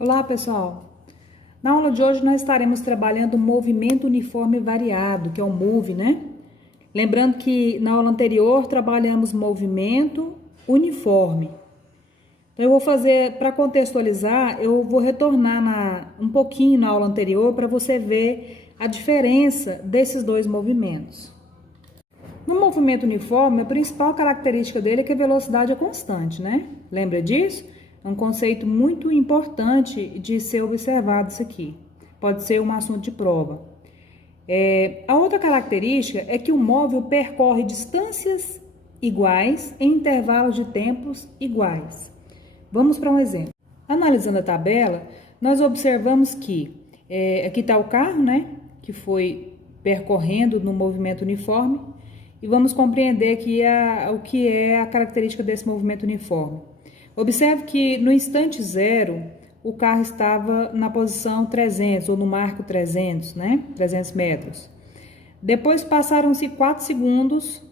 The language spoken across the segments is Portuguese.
Olá, pessoal! Na aula de hoje nós estaremos trabalhando o movimento uniforme variado, que é o MUV, né? Lembrando que na aula anterior trabalhamos movimento uniforme. Então eu vou fazer, para contextualizar, eu vou retornar um pouquinho na aula anterior para você ver a diferença desses dois movimentos. No movimento uniforme, a principal característica dele é que a velocidade é constante, né? Lembra disso? É um conceito muito importante de ser observado isso aqui. Pode ser um assunto de prova. A outra característica é que o móvel percorre distâncias iguais em intervalos de tempos iguais. Vamos para um exemplo. Analisando a tabela, nós observamos que aqui está o carro, né? Que foi percorrendo no movimento uniforme. E vamos compreender aqui o que é a característica desse movimento uniforme. Observe que no instante zero, o carro estava na posição 300, ou no marco 300, né? 300 metros. Depois passaram-se 4 segundos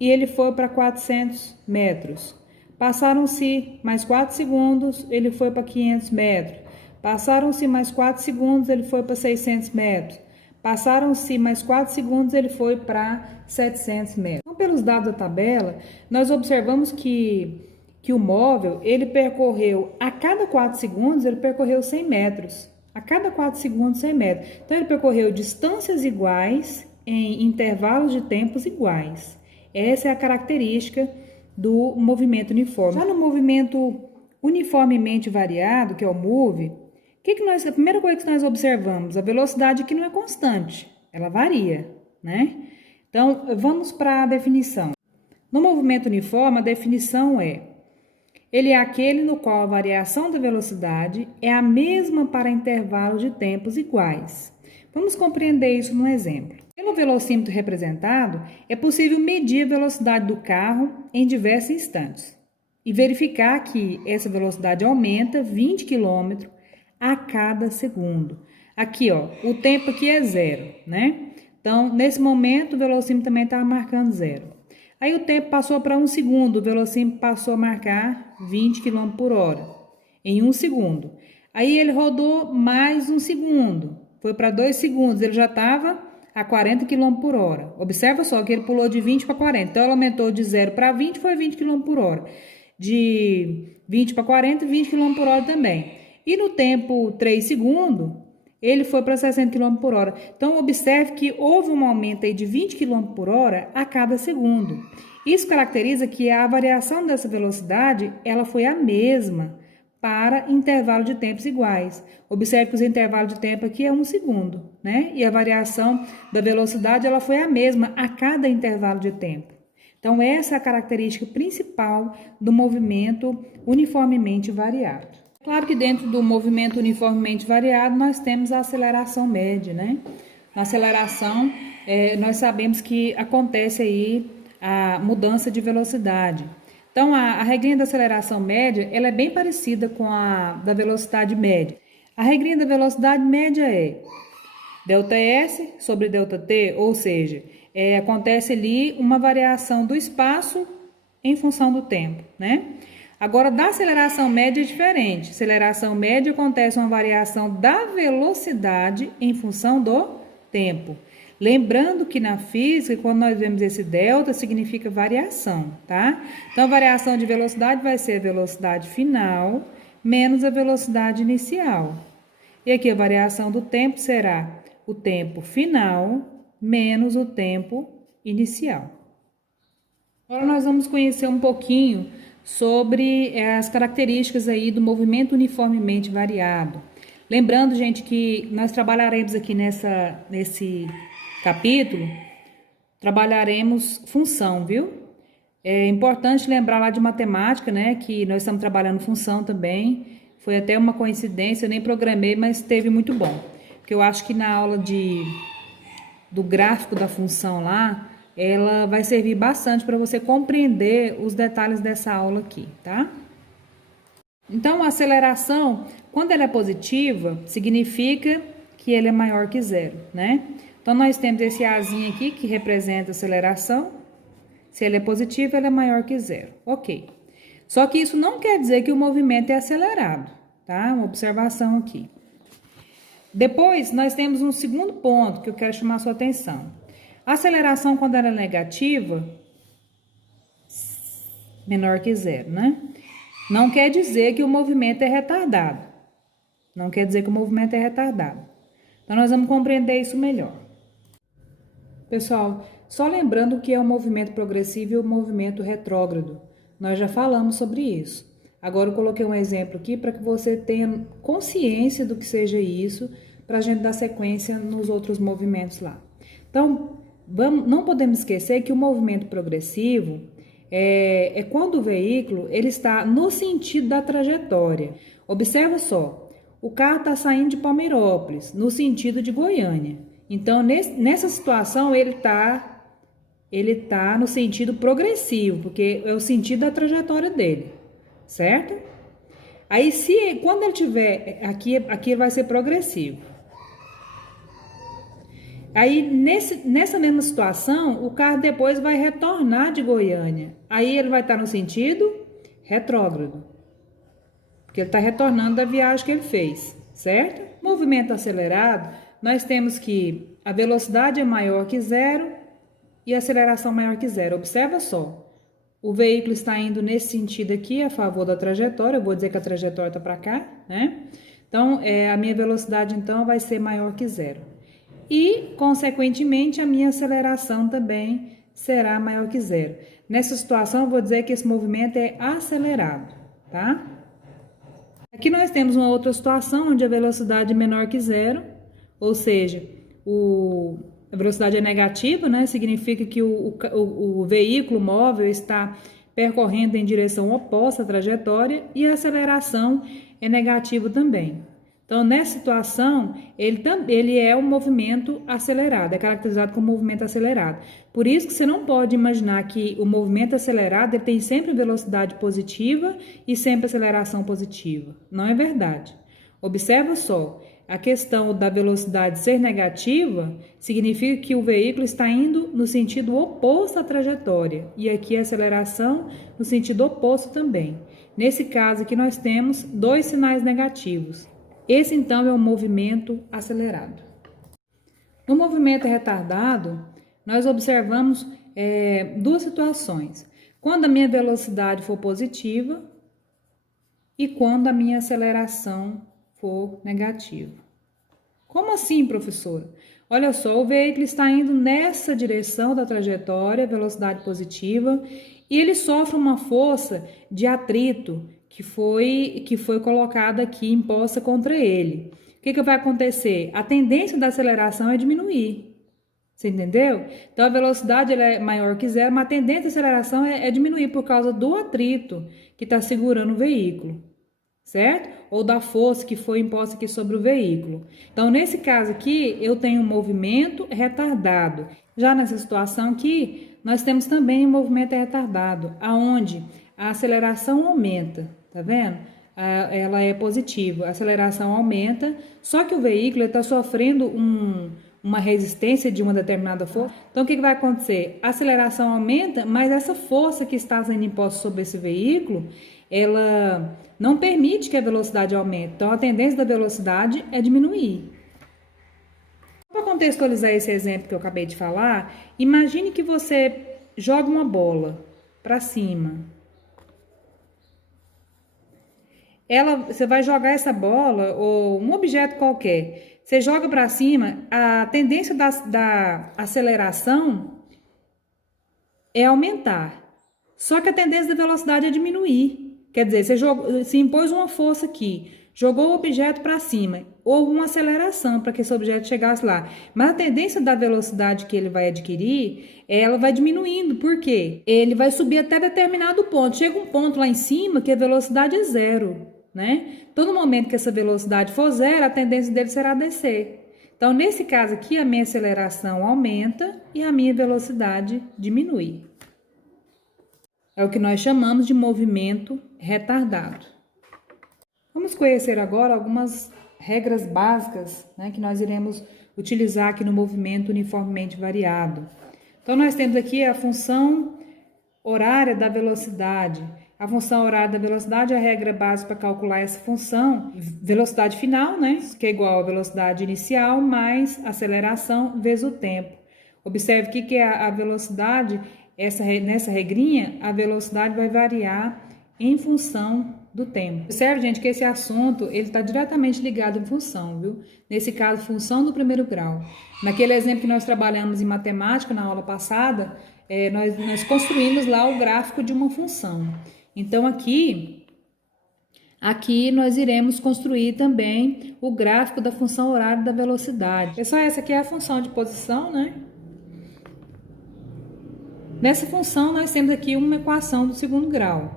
e ele foi para 400 metros. Passaram-se mais 4 segundos, ele foi para 500 metros. Passaram-se mais 4 segundos, ele foi para 600 metros. Passaram-se mais 4 segundos, ele foi para 700 metros. Então, pelos dados da tabela, nós observamos que o móvel, ele percorreu, a cada 4 segundos, ele percorreu 100 metros. A cada 4 segundos, 100 metros. Então, ele percorreu distâncias iguais em intervalos de tempos iguais. Essa é a característica do movimento uniforme. Já no movimento uniformemente variado, que é o MUV, a primeira coisa que nós observamos, a velocidade aqui não é constante, ela varia, né? Então, vamos para a definição. No movimento uniforme, a definição ele é aquele no qual a variação da velocidade é a mesma para intervalos de tempos iguais. Vamos compreender isso num exemplo. Pelo velocímetro representado, é possível medir a velocidade do carro em diversos instantes e verificar que essa velocidade aumenta 20 km a cada segundo. Aqui, ó, o tempo aqui é zero, né? Então, nesse momento, o velocímetro também está marcando zero. Aí o tempo passou para 1 segundo, o velocímetro passou a marcar 20 km por hora, em 1 segundo. Aí ele rodou mais 1 segundo, foi para 2 segundos, ele já estava a 40 km por hora. Observa só que ele pulou de 20 para 40, então ele aumentou de 0 para 20, foi 20 km por hora. De 20 para 40, 20 km por hora também. E no tempo 3 segundos, ele foi para 60 km por hora. Então, observe que houve um aumento aí de 20 km por hora a cada segundo. Isso caracteriza que a variação dessa velocidade, ela foi a mesma para intervalo de tempos iguais. Observe que os intervalos de tempo aqui é 1 segundo, né? E a variação da velocidade, ela foi a mesma a cada intervalo de tempo. Então, essa é a característica principal do movimento uniformemente variado. Claro que dentro do movimento uniformemente variado, nós temos a aceleração média, né? Na aceleração, nós sabemos que acontece aí a mudança de velocidade. Então, a regrinha da aceleração média, ela é bem parecida com a da velocidade média. A regrinha da velocidade média é ΔS sobre ΔT, ou seja, acontece ali uma variação do espaço em função do tempo, né? Agora, da aceleração média é diferente. Aceleração média acontece uma variação da velocidade em função do tempo. Lembrando que na física, quando nós vemos esse delta, significa variação, tá? Então, a variação de velocidade vai ser a velocidade final menos a velocidade inicial. E aqui a variação do tempo será o tempo final menos o tempo inicial. Agora nós vamos conhecer um pouquinho sobre as características aí do movimento uniformemente variado. Lembrando, gente, que nós trabalharemos aqui nesse capítulo, trabalharemos função, viu? É importante lembrar lá de matemática, né, que nós estamos trabalhando função também. Foi até uma coincidência, eu nem programei, mas esteve muito bom. Porque eu acho que na aula do gráfico da função lá, ela vai servir bastante para você compreender os detalhes dessa aula aqui, tá? Então, a aceleração, quando ela é positiva, significa que ele é maior que zero, né? Então, nós temos esse Azinho aqui, que representa a aceleração. Se ele é positivo, ele é maior que zero. Ok. Só que isso não quer dizer que o movimento é acelerado. tá? Uma observação aqui. Depois, nós temos um segundo ponto que eu quero chamar a sua atenção. A aceleração, quando ela é negativa, menor que zero, né? Não quer dizer que o movimento é retardado. Não quer dizer que o movimento é retardado. Então, nós vamos compreender isso melhor. Pessoal, só lembrando o que é o movimento progressivo e o movimento retrógrado. Nós já falamos sobre isso. Agora eu coloquei um exemplo aqui para que você tenha consciência do que seja isso, para a gente dar sequência nos outros movimentos lá. Então, não podemos esquecer que o movimento progressivo é quando o veículo ele está no sentido da trajetória. Observa só, o carro está saindo de Palmeirópolis, no sentido de Goiânia. Então, nessa situação, ele tá no sentido progressivo, porque é o sentido da trajetória dele, certo? Aí, quando ele tiver aqui vai ser progressivo. Aí, nessa mesma situação, o carro depois vai retornar de Goiânia. Aí, ele vai estar no sentido retrógrado, porque ele está retornando da viagem que ele fez, certo? Movimento acelerado, nós temos que a velocidade é maior que zero e a aceleração maior que zero. Observa só, o veículo está indo nesse sentido aqui, a favor da trajetória, eu vou dizer que a trajetória está para cá, né? Então, a minha velocidade, então, vai ser maior que zero. E, consequentemente, a minha aceleração também será maior que zero. Nessa situação, eu vou dizer que esse movimento é acelerado, tá? Aqui nós temos uma outra situação onde a velocidade é menor que zero, ou seja, a velocidade é negativa, né? Significa que o veículo móvel está percorrendo em direção oposta à trajetória e a aceleração é negativa também. Então, nessa situação, ele é um movimento acelerado, é caracterizado como movimento acelerado. Por isso que você não pode imaginar que o movimento acelerado ele tem sempre velocidade positiva e sempre aceleração positiva. Não é verdade. Observa só, a questão da velocidade ser negativa significa que o veículo está indo no sentido oposto à trajetória e aqui a aceleração no sentido oposto também. Nesse caso aqui nós temos dois sinais negativos. Esse, então, é um movimento acelerado. No movimento retardado, nós observamos duas situações. Quando a minha velocidade for positiva e quando a minha aceleração for negativa. Como assim, professora? Olha só, o veículo está indo nessa direção da trajetória, velocidade positiva, e ele sofre uma força de atrito que foi colocada aqui, imposta contra ele. O que vai acontecer? A tendência da aceleração é diminuir. Você entendeu? Então, a velocidade ela é maior que zero, mas a tendência da aceleração é diminuir por causa do atrito que está segurando o veículo, certo? Ou da força que foi imposta aqui sobre o veículo. Então, nesse caso aqui, eu tenho um movimento retardado. Já nessa situação aqui, nós temos também um movimento retardado, aonde a aceleração aumenta. Tá vendo? Ela é positiva, a aceleração aumenta, só que o veículo está sofrendo uma resistência de uma determinada força. Então, o que vai acontecer? A aceleração aumenta, mas essa força que está sendo imposta sobre esse veículo, ela não permite que a velocidade aumente. Então, a tendência da velocidade é diminuir. Para contextualizar esse exemplo que eu acabei de falar, imagine que você joga uma bola para cima. Você vai jogar essa bola ou um objeto qualquer, você joga para cima, a tendência da aceleração é aumentar, só que a tendência da velocidade é diminuir. Quer dizer, você impôs uma força aqui, jogou o objeto para cima, houve uma aceleração para que esse objeto chegasse lá, mas a tendência da velocidade que ele vai adquirir, ela vai diminuindo. Por quê? Ele vai subir até determinado ponto, chega um ponto lá em cima que a velocidade é zero. Né? Então, no momento que essa velocidade for zero, a tendência dele será descer. Então, nesse caso aqui, a minha aceleração aumenta e a minha velocidade diminui. É o que nós chamamos de movimento retardado. Vamos conhecer agora algumas regras básicas, né, que nós iremos utilizar aqui no movimento uniformemente variado. Então, nós temos aqui a função horária da velocidade. A função horária da velocidade, a regra básica para calcular essa função, velocidade final, né? Que é igual a velocidade inicial mais aceleração vezes o tempo. Observe que é a velocidade, nessa regrinha, a velocidade vai variar em função do tempo. Observe, gente, que esse assunto, ele está diretamente ligado em função, viu? Nesse caso, função do primeiro grau. Naquele exemplo que nós trabalhamos em matemática, na aula passada, nós construímos lá o gráfico de uma função. Então, aqui nós iremos construir também o gráfico da função horária da velocidade. Pessoal, essa aqui é a função de posição, né? Nessa função, nós temos aqui uma equação do segundo grau.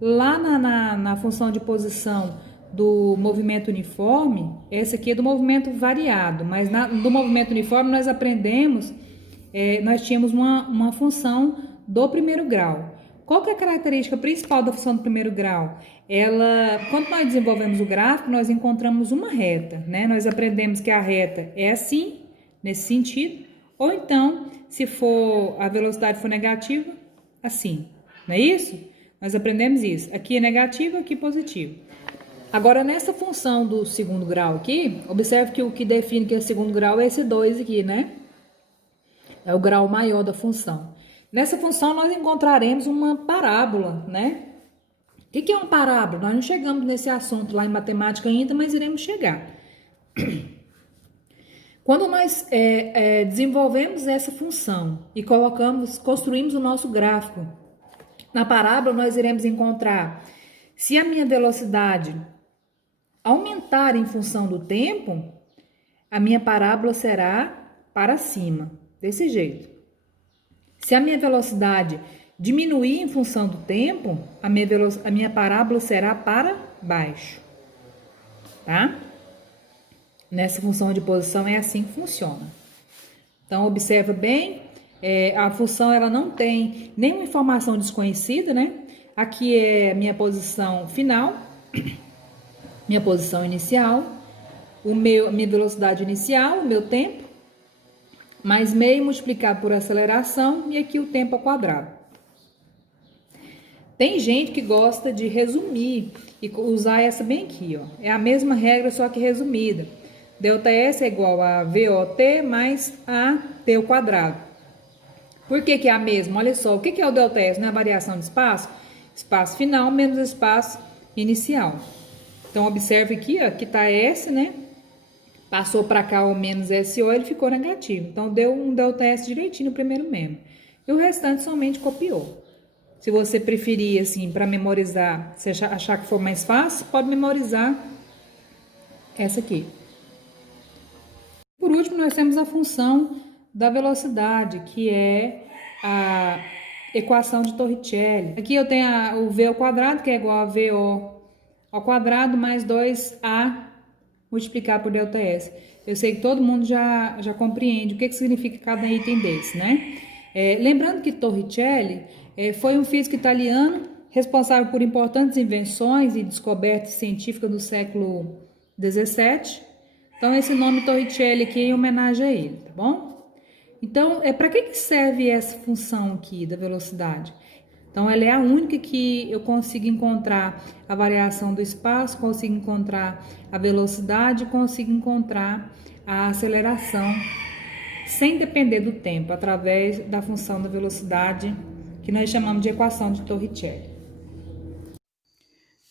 Lá na função de posição do movimento uniforme, essa aqui é do movimento variado, mas do movimento uniforme nós aprendemos, nós tínhamos uma função do primeiro grau. Qual que é a característica principal da função do primeiro grau? Quando nós desenvolvemos o gráfico, nós encontramos uma reta, né? Nós aprendemos que a reta é assim, nesse sentido, ou então, se a velocidade for negativa, assim, não é isso? Nós aprendemos isso. Aqui é negativo, aqui é positivo. Agora, nessa função do segundo grau aqui, observe que o que define que é segundo grau é esse 2 aqui, né? É o grau maior da função. Nessa função, nós encontraremos uma parábola, né? O que é uma parábola? Nós não chegamos nesse assunto lá em matemática ainda, mas iremos chegar. Quando nós desenvolvemos essa função e construímos o nosso gráfico, na parábola nós iremos encontrar se a minha velocidade aumentar em função do tempo, a minha parábola será para cima, desse jeito. Se a minha velocidade diminuir em função do tempo, a minha parábola será para baixo, tá? Nessa função de posição é assim que funciona. Então, observa bem, a função ela não tem nenhuma informação desconhecida, né? Aqui é a minha posição final, minha posição inicial, minha velocidade inicial, o meu tempo, mais meio multiplicado por aceleração e aqui o tempo ao quadrado. Tem gente que gosta de resumir e usar essa bem aqui, ó. É a mesma regra, só que resumida. ΔS é igual a VOT mais AT ao quadrado. Por que é a mesma? Olha só, o que é o ΔS? Não é a variação de espaço? Espaço final menos espaço inicial. Então, observe aqui, ó, que tá S, né? Passou para cá o menos SO, ele ficou negativo. Então, deu um ΔS direitinho no primeiro membro. E o restante somente copiou. Se você preferir, assim, para memorizar, se achar que for mais fácil, pode memorizar essa aqui. Por último, nós temos a função da velocidade, que é a equação de Torricelli. Aqui eu tenho o V ao quadrado, que é igual a VO ao quadrado, mais 2A multiplicar por ΔS. Eu sei que todo mundo já compreende o que significa cada item desse, né? Lembrando que Torricelli foi um físico italiano responsável por importantes invenções e descobertas científicas do século XVII. Então, esse nome Torricelli aqui é em homenagem a ele, tá bom? Então, para que serve essa função aqui da velocidade? Então, ela é a única que eu consigo encontrar a variação do espaço, consigo encontrar a velocidade, consigo encontrar a aceleração, sem depender do tempo, através da função da velocidade, que nós chamamos de equação de Torricelli.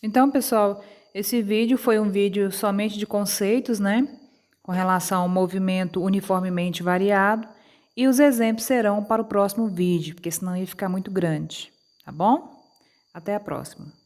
Então, pessoal, esse vídeo foi um vídeo somente de conceitos, né? Com relação ao movimento uniformemente variado. E os exemplos serão para o próximo vídeo, porque senão ia ficar muito grande. Tá bom? Até a próxima.